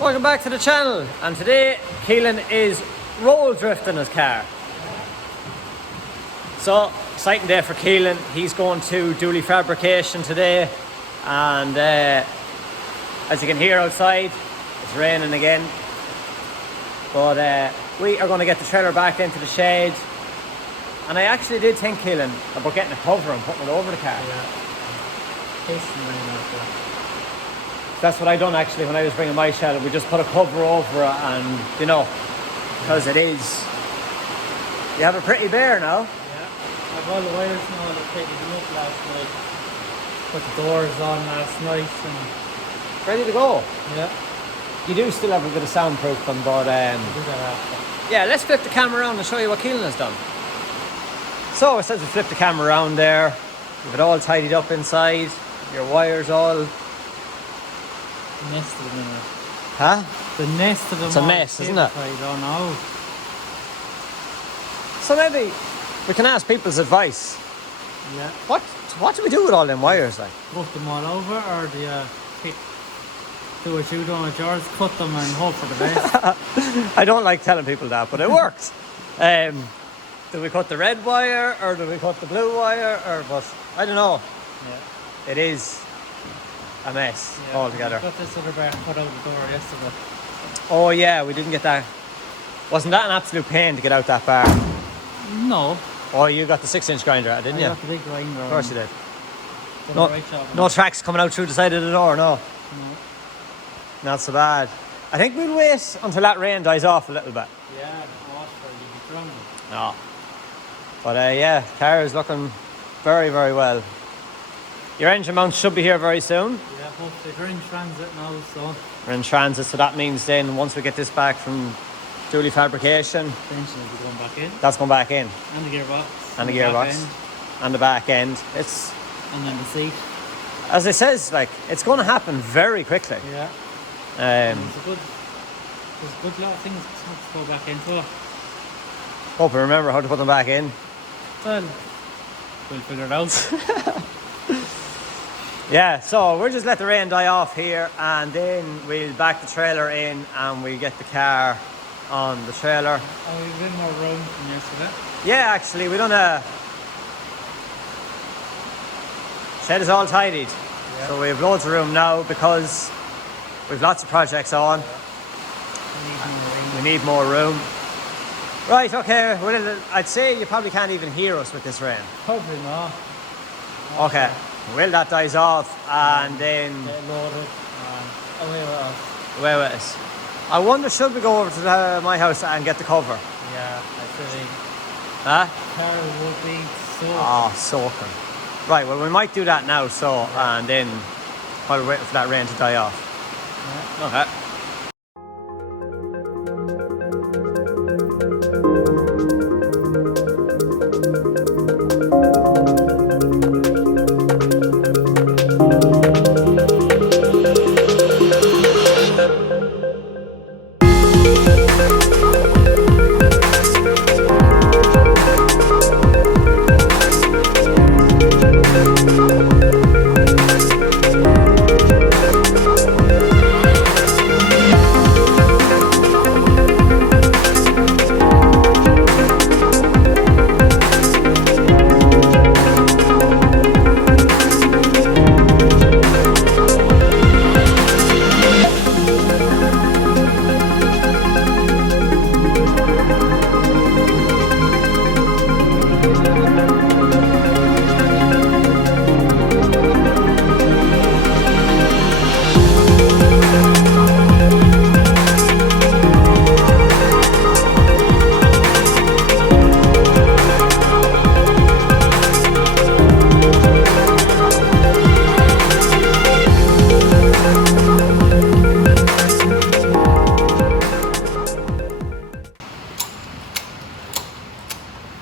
Welcome back to the channel, and today Keelan is roll drifting his car. So, exciting day for Keelan. He's going to Dooley fabrication today, and as you can hear outside, it's raining again. But we are going to get the trailer back into the shed, and I actually did think, Keelan, about getting a cover and putting it over the car. Yeah. That's what I done actually when I was bringing my shed. We just put a cover over it, and you know, because it is, you have a pretty bare now. Yeah, I've all the wires now that taken them up last night. Put the doors on last night and Ready to go. yeah. You do still have a bit of soundproof them, but Do that after. yeah, let's flip the camera around and show you what Keelan has done. So it says we flip the camera around there. You've it all tidied up inside. Your wires all. The nest of them in it. Huh? The nest of them. It's a mess, isn't it? I don't know. So maybe we can ask people's advice. Yeah. What do we do with all them wires like? Put them all over, or do you do what you done with yours? Cut them and hope for the best. I don't like telling people that, but it works. Do we cut the red wire or do we cut the blue wire, or what? I don't know. Yeah. It is a mess altogether. I got this other bar cut out the door yesterday. Oh yeah, we didn't get that. Wasn't that an absolute pain to get out that bar? No. Oh, you got the 6-inch grinder, didn't I you? got the big grinder. Of course you did. Did No, a right job on no it. tracks coming out through the side of the door, no. No. Not so bad. I think we'll wait until that rain dies off a little bit. Yeah, watch for you be drowning. No. But yeah, car is looking very, very well. Your engine mounts should be here very soon. Yeah, hopefully they're in transit now, so We're in transit, so that means then once we get this back from Dooley fabrication, eventually we'll be going back in. that's going back in. And the gearbox. And the back gearbox. end, And the back end. It's, and then the seat. as it says, like, it's going to happen very quickly. Yeah. There's a good lot of things to go back into it. Hope we remember how to put them back in. Well, we'll figure it out. Yeah, so we'll just let the rain die off here, and then we'll back the trailer in and we'll get the car on the trailer. Oh, we've been more room than yesterday. Yeah, actually, we done a... Shed is all tidied. Yeah. So we have loads of room now because we've lots of projects on. We need more room. Right, okay, well, I'd say you probably can't even hear us with this rain. Probably not. Okay, well, that dies off, and then Get loaded and away with us. away with us. I wonder, should we go over to my house and get the cover? Yeah, I think Huh? car would be so. Oh, soaking. Right, well, we might do that now, so, and then while we're waiting for that rain to die off. Yeah. Okay.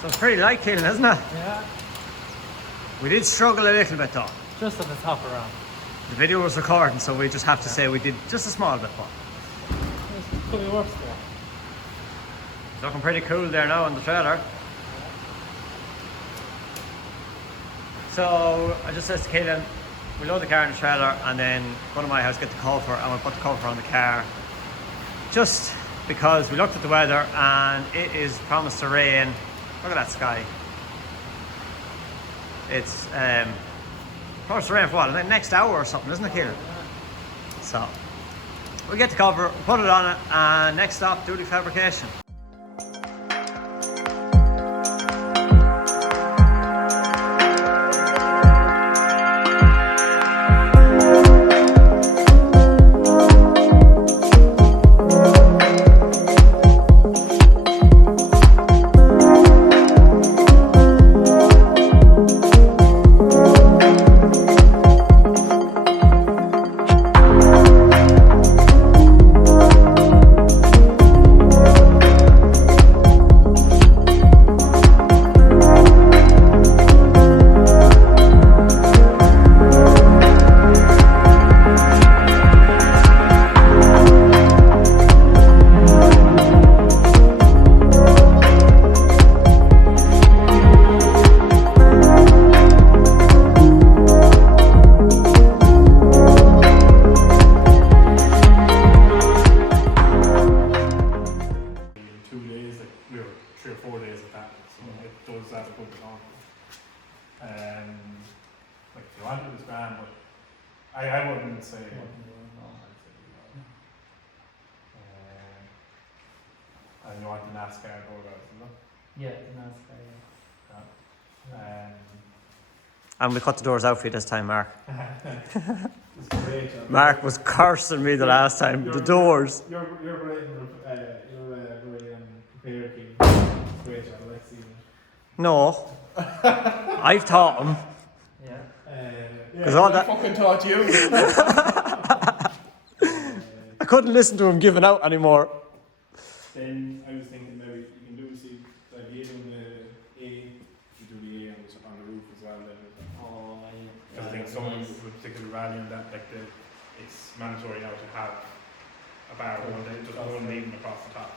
So it's pretty light, Keelan, isn't it? Yeah, We did struggle a little bit though. just at the top around. The video was recording, so we just have to say we did just a small bit more. Could be worse there. It's looking pretty cool there now on the trailer. So I just said to Keelan, we load the car in the trailer and then go to my house, get the cover, and we'll put the cover on the car. just because we looked at the weather and it is promised to rain. Look at that sky. It's promised to rain for what, the next hour or something, isn't it, Keelan? So we get the cover, put it on it, and next stop, Dooley fabrication. Like if you wanted it was grand, but I wouldn't say and you want the NASCAR logo, isn't it? Yeah, the NASCAR, yeah. And we cut the doors out for you this time, Mark. It's great job. Mark was cursing me the last time. The doors. You're great in prepared, Keelan. Great job, I like seeing it. No. I've taught him. Yeah. All that fucking taught you. I couldn't listen to him giving out anymore. Then I was thinking maybe you can do like you doing the A, you do the A on the roof as well. Then. I think someone would particularly rally on that, like it's mandatory now to have a bar, just one leading across the top.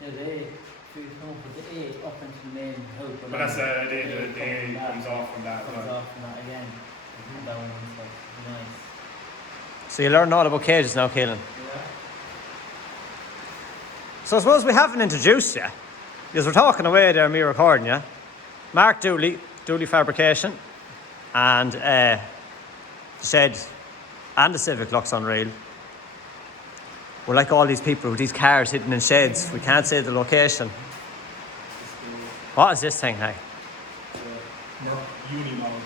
Yeah, the A, so you come with the A up into the main hoop. But that's the idea, the A comes off from that. Comes off from that again. That one's like nice. So you learn all about cages now, Keelan. Yeah. So I suppose we haven't introduced you, because we're talking away there, me recording you. Mark Dooley, Dooley Fabrication, and the shed and the Civic looks unreal. We're like all these people with these cars hidden in sheds. We can't say the location. What is this thing, hey? Unimog.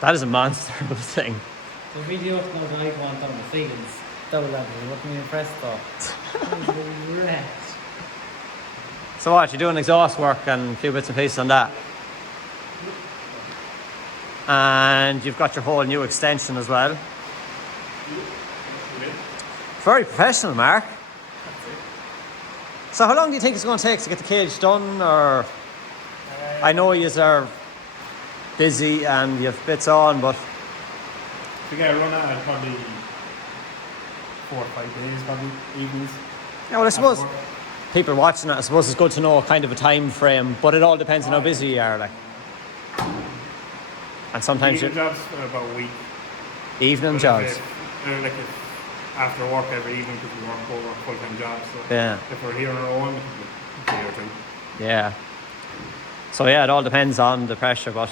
That is a monster of a thing. The video of no I want on the fields. Double level, what can you impressed though? So what, you're doing exhaust work and a few bits and pieces on that? And you've got your whole new extension as well. Very professional, Mark. So how long do you think it's going to take to get the cage done? Or I know you are busy and you have bits on, but To get a run at it, probably 4 or 5 days, probably evenings. yeah, well, I suppose people watching it, I suppose it's good to know kind of a time frame, but it all depends on how busy you are, like. And sometimes Evening jobs are about a week. evening But jobs. If after work every evening because we work full-time jobs. So Yeah. if we're here on our own, it could be a day or two. Yeah. So yeah, it all depends on the pressure, but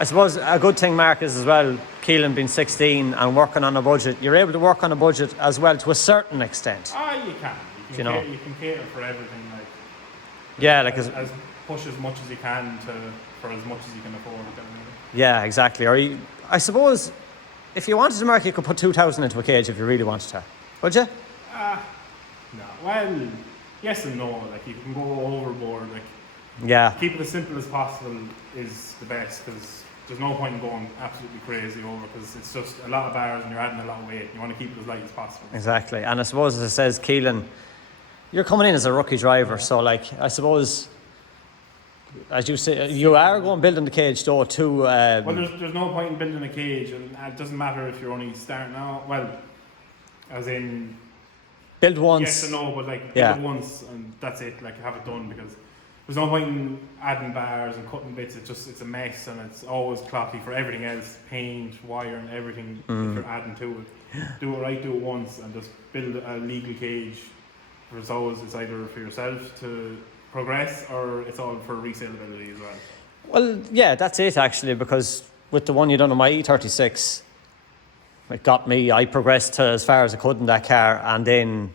I suppose a good thing, Mark, is as well, Keelan being 16 and working on a budget, you're able to work on a budget as well to a certain extent. You can. You know. You can cater for everything. Like Yeah, like as push as much as you can for as much as you can afford. yeah, exactly. Or I suppose if you wanted to, Mark, you could put 2,000 into a cage if you really wanted to. Would you? No. Well, yes and no. Like you can go overboard. Like Yeah. keep it as simple as possible is the best because there's no point in going absolutely crazy over because it's just a lot of bars and you're adding a lot of weight. You want to keep it as light as possible. Exactly. And I suppose, as it says, Keelan, you're coming in as a rookie driver, so like I suppose, as you say, you are going building the cage though too. Well, there's no point in building a cage, and it doesn't matter if you're only starting out. Well, as in build once. yes and no, but like Yeah. build it once and that's it. Like have it done because there's no point in adding bars and cutting bits. It's a mess and it's always clocky for everything else, paint, wire, and everything that you're adding to it. do it right, do it once, and just build a legal cage. For those, it's either for yourself to progress, or it's all for resaleability as well. Well, yeah, that's it actually, because with the one you done on my E36, it got me, I progressed to as far as I could in that car, and then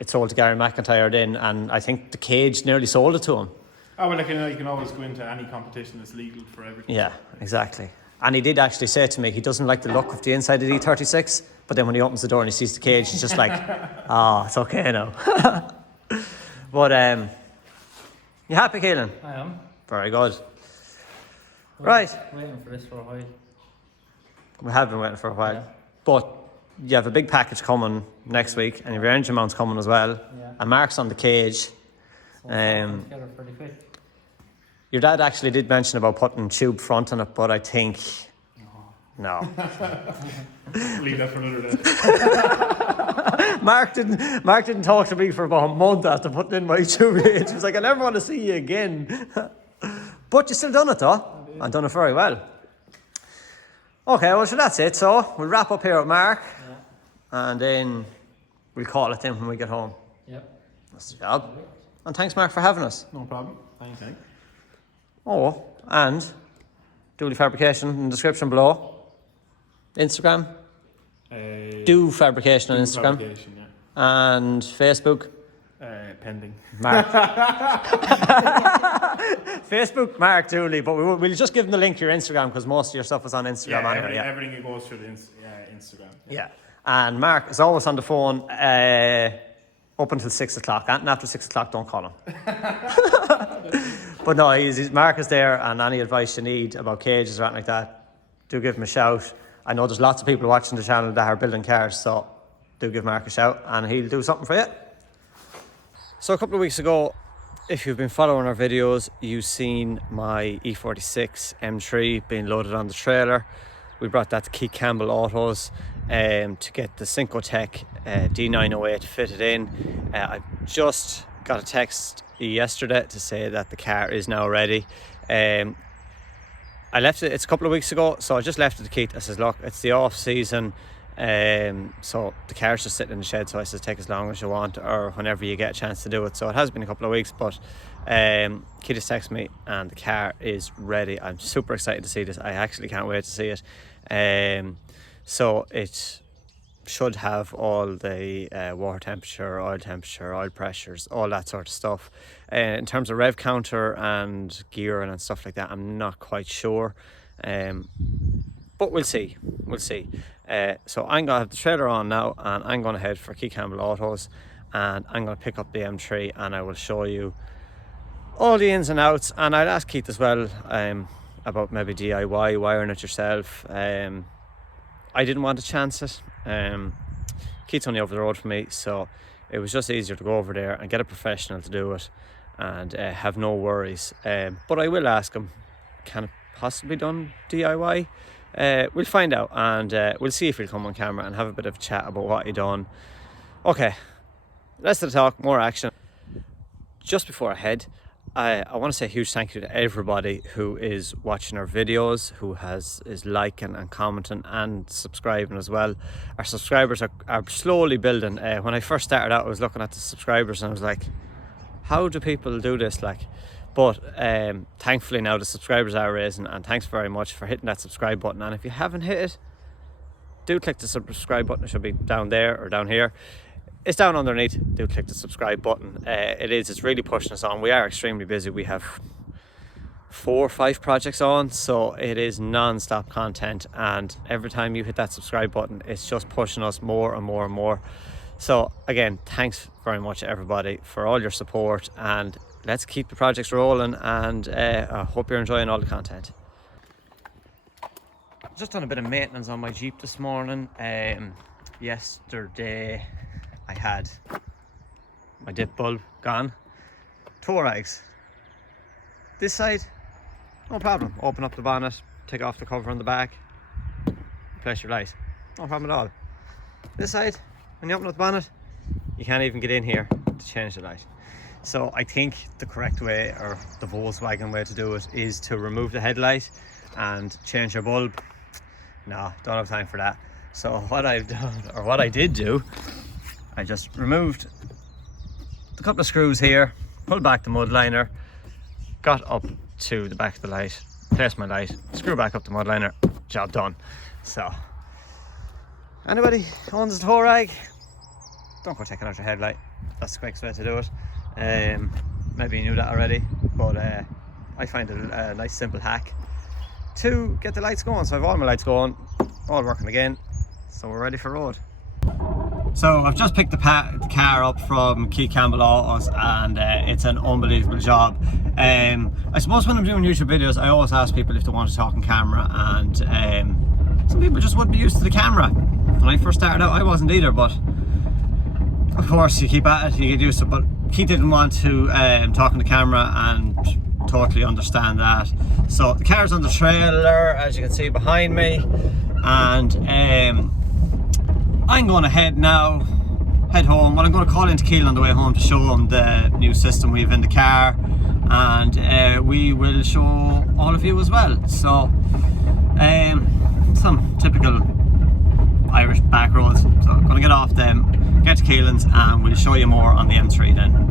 it sold to Gary McIntyre then, and I think the cage nearly sold it to him. Oh, well, like, you know, you can always go into any competition that's legal for everything. Yeah, exactly. And he did actually say to me he doesn't like the look of the inside of the E36, but then when he opens the door and he sees the cage, he's just like, it's okay now. But, you happy, Keelan? I am. Very good. Right. Waiting for this for a while. We have been waiting for a while. Yeah. But you have a big package coming next week, and your engine mount's coming as well. Yeah. And Mark's on the cage. So together pretty quick. Your dad actually did mention about putting tube front on it, but I think no. Leave that for another day. Mark didn't talk to me for about a month after putting in my tube gauge. He was like, I never want to see you again. But you still done it though, and done it very well. Okay, well, so that's it. So we'll wrap up here with Mark, and then we'll call it then when we get home. Yep. That's the job. And thanks, Mark, for having us. No problem. Thanks. Oh, and Dooley Fabrication in the description below. Instagram. Do Fabrication on Instagram. Fabrication, yeah. And Facebook. Pending. Mark. Facebook, Mark Dooley, but we'll just give them the link to your Instagram because most of your stuff is on Instagram anyway. Everything goes through the Instagram. Yeah. And Mark is always on the phone up until 6 o'clock. And after 6 o'clock, don't call him. But no, Mark is there, and any advice you need about cages or anything like that, do give him a shout. I know there's lots of people watching the channel that are building cars, so do give Mark a shout and he'll do something for you. So a couple of weeks ago, if you've been following our videos, you've seen my E36 M3 being loaded on the trailer. We brought that to Keelan Autos to get the Sincotech D908 fitted in. I just got a text yesterday to say that the car is now ready. I left it, it's a couple of weeks ago, so I just left it to Keith. I says, look, it's the off season, so the car's just sitting in the shed, so I says, take as long as you want or whenever you get a chance to do it. So it has been a couple of weeks, but Keith has texted me and the car is ready. I'm super excited to see this. I actually can't wait to see it. So it should have all the water temperature, oil pressures, all that sort of stuff. In terms of rev counter and gear and stuff like that, I'm not quite sure, but we'll see. So I'm gonna have the trailer on now, and I'm gonna head for Keelan Autos, and I'm gonna pick up the M3, and I will show you all the ins and outs. And I'd ask Keith as well about maybe DIY wiring it yourself. I didn't want to chance it. Keith's only over the road from me, so it was just easier to go over there and get a professional to do it and have no worries. But I will ask him, can it possibly done DIY? We'll find out, and we'll see if he'll come on camera and have a bit of a chat about what he done. Okay, less of the talk, more action. Just before I head, I want to say a huge thank you to everybody who is watching our videos, who is liking and commenting and subscribing as well. Our subscribers are slowly building. When I first started out, I was looking at the subscribers and I was like, how do people do this? But thankfully now the subscribers are raising, and thanks very much for hitting that subscribe button. And if you haven't hit it, do click the subscribe button. It should be down there or down here. It's down underneath. Do click the subscribe button. It's really pushing us on. We are extremely busy. We have 4 or 5 projects on, so it is non-stop content, and every time you hit that subscribe button, it's just pushing us more and more and more. So again, thanks very much everybody for all your support, and let's keep the projects rolling, and I hope you're enjoying all the content. Just done a bit of maintenance on my Jeep this morning. Yesterday I had my dip bulb gone, toe rags. This side, no problem. Open up the bonnet, take off the cover on the back, replace your light. No problem at all. This side, when you open up the bonnet, you can't even get in here to change the light. So I think the correct way, or the Volkswagen way to do it, is to remove the headlight and change your bulb. No, don't have time for that. So what I've done, or what I did do, I just removed a couple of screws here, pulled back the mud liner, got up to the back of the light, placed my light, screw back up the mud liner, job done. So anybody owns a tow rag, don't go taking out your headlight. That's the quickest way to do it. Maybe you knew that already, but I find it a nice simple hack to get the lights going. So I've all my lights going, all working again, so we're ready for road. So I've just picked the car up from Keelan Autos, and it's an unbelievable job. I suppose when I'm doing YouTube videos, I always ask people if they want to talk on camera, and some people just wouldn't be used to the camera. When I first started out, I wasn't either, but of course you keep at it, you get used to it. But Keith didn't want to talk on the camera, and totally understand that. So the car's on the trailer, as you can see behind me, and I'm going to head home. Well, I'm going to call into Keelan on the way home to show him the new system we have in the car, and we will show all of you as well. So some typical Irish back roads. So I'm going to get off them, get to Keelan's, and we'll show you more on the M3 then.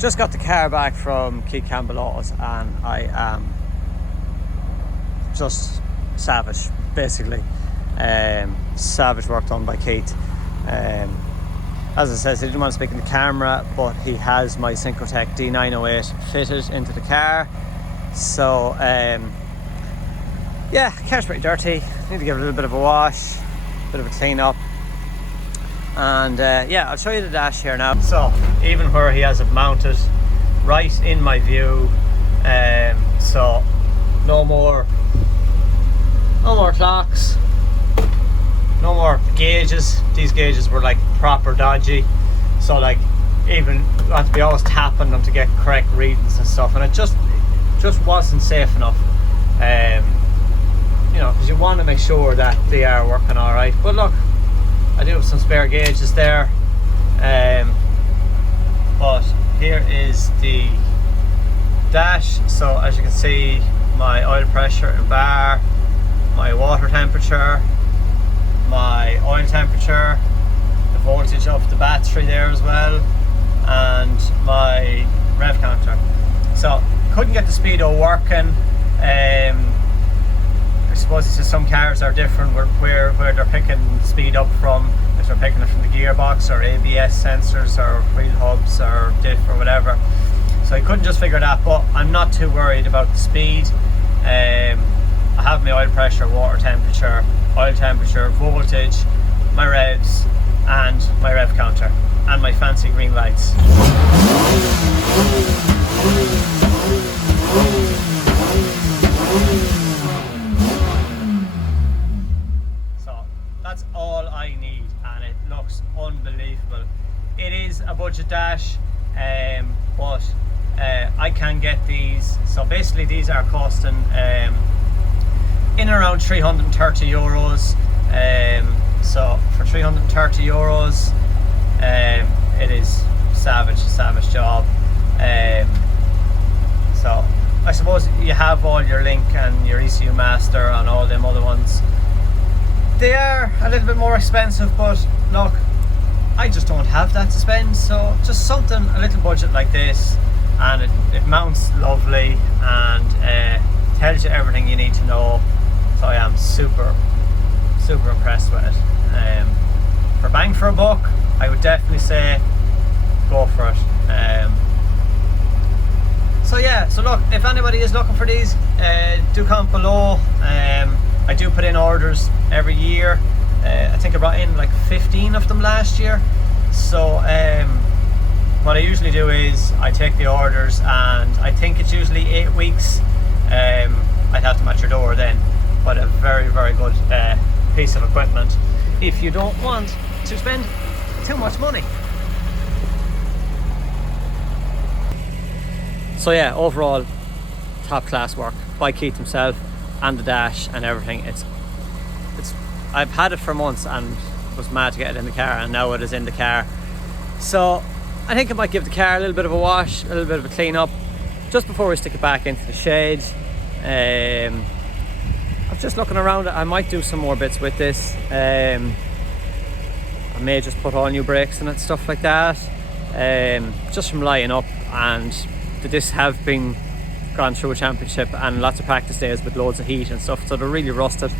Just got the car back from Keelan Autos, and I am just savage, basically. Savage work done by Keith. As I said, he didn't want to speak in the camera, but he has my Sincotech D908 fitted into the car. So yeah, car's pretty dirty. Need to give it a little bit of a wash, bit of a clean up. And yeah, I'll show you the dash here now. So even where he has it mounted, right in my view, so no more clocks, no more gauges. These gauges were like proper dodgy, so like even I had to be always tapping them to get correct readings and stuff, and it just wasn't safe enough. You know, because you want to make sure that they are working all right. But look, I do have some spare gauges there, but here is the dash. So as you can see, my oil pressure in bar, my water temperature, my oil temperature, the voltage of the battery there as well, and my rev counter. So couldn't get the speedo working. I suppose it's just some cars are different where they're picking speed up from, if they're picking it from the gearbox or ABS sensors or wheel hubs or diff or whatever. So I couldn't just figure that, but I'm not too worried about the speed. I have my oil pressure, water temperature, oil temperature, voltage, my revs, and my rev counter, and my fancy green lights. That's all I need, and it looks unbelievable. It is a budget dash, but I can get these. So basically these are costing in around €330. So for €330, it is savage job. So I suppose you have all your Link and your ECU Master and all them other ones. They are a little bit more expensive, but look, I just don't have that to spend, so just something a little budget like this, and it mounts lovely and tells you everything you need to know. So I am super impressed with it. For bang for a buck, I would definitely say go for it. So yeah, so look, if anybody is looking for these, do comment below. I do put in orders every year. I think I brought in like 15 of them last year. So what I usually do is I take the orders, and I think it's usually 8 weeks. I'd have them at your door then. But a very good piece of equipment if you don't want to spend too much money. So yeah, overall, top class work by Keith himself, and the dash and everything. It's I've had it for months and was mad to get it in the car, and now it is in the car. So I think I might give the car a little bit of a wash, a little bit of a clean up just before we stick it back into the shed. I'm just looking around it. I might do some more bits with this. I may just put all new brakes in it, stuff like that, just from lying up, and the discs have been gone through a championship and lots of practice days with loads of heat and stuff, so they're really rusted.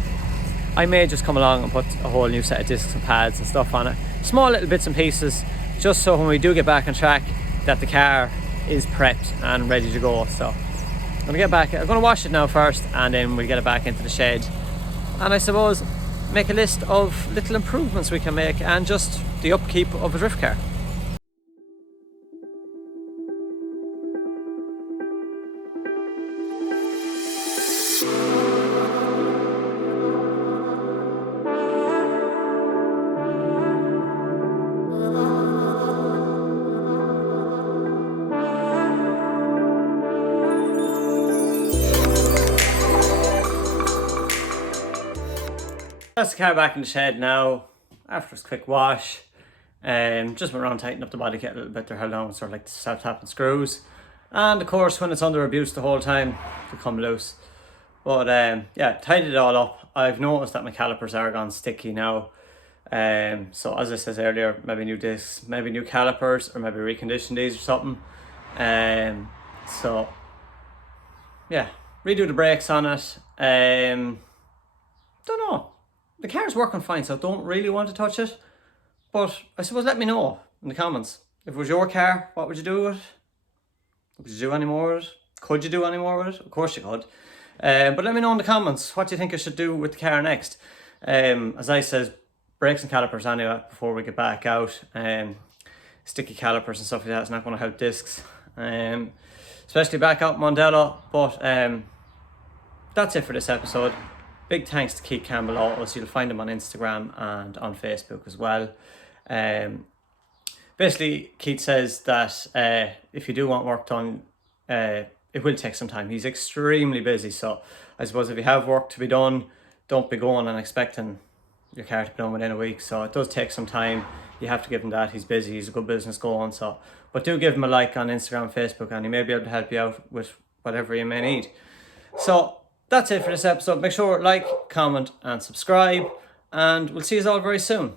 I may just come along and put a whole new set of discs and pads and stuff on it, small little bits and pieces, just so when we do get back on track that the car is prepped and ready to go. So I'm gonna get back, I'm gonna wash it now first, and then we'll get it back into the shed, and I suppose make a list of little improvements we can make and just the upkeep of a drift car. That's the car back in the shed now after its quick wash. Just went around tightening up the body kit a little bit. They're held on with sort of like the self-tapping screws, and of course when it's under abuse the whole time they come loose. But yeah, tidied it all up. I've noticed that my calipers are gone sticky now, so as I said earlier, maybe new discs, maybe new calipers, or maybe recondition these or something. So yeah, redo the brakes on it. Don't know. The car's working fine, so I don't really want to touch it. But I suppose let me know in the comments. If it was your car, what would you do with it? Would you do any more with it? Could you do any more with it? Of course you could. But let me know in the comments, what do you think I should do with the car next? As I said, brakes and calipers anyway before we get back out. Sticky calipers and stuff like that is not going to help discs. Especially back out Mondello. But that's it for this episode. Big thanks to Keith Campbell Autos. You'll find him on Instagram and on Facebook as well. Basically, Keith says that if you do want work done, it will take some time. He's extremely busy, so I suppose if you have work to be done, don't be going and expecting your car to be done within a week. So it does take some time. You have to give him that. He's busy. He's a good business going. So, but do give him a like on Instagram and Facebook, and he may be able to help you out with whatever you may need. So that's it for this episode. Make sure to like, comment and subscribe, and we'll see you all very soon.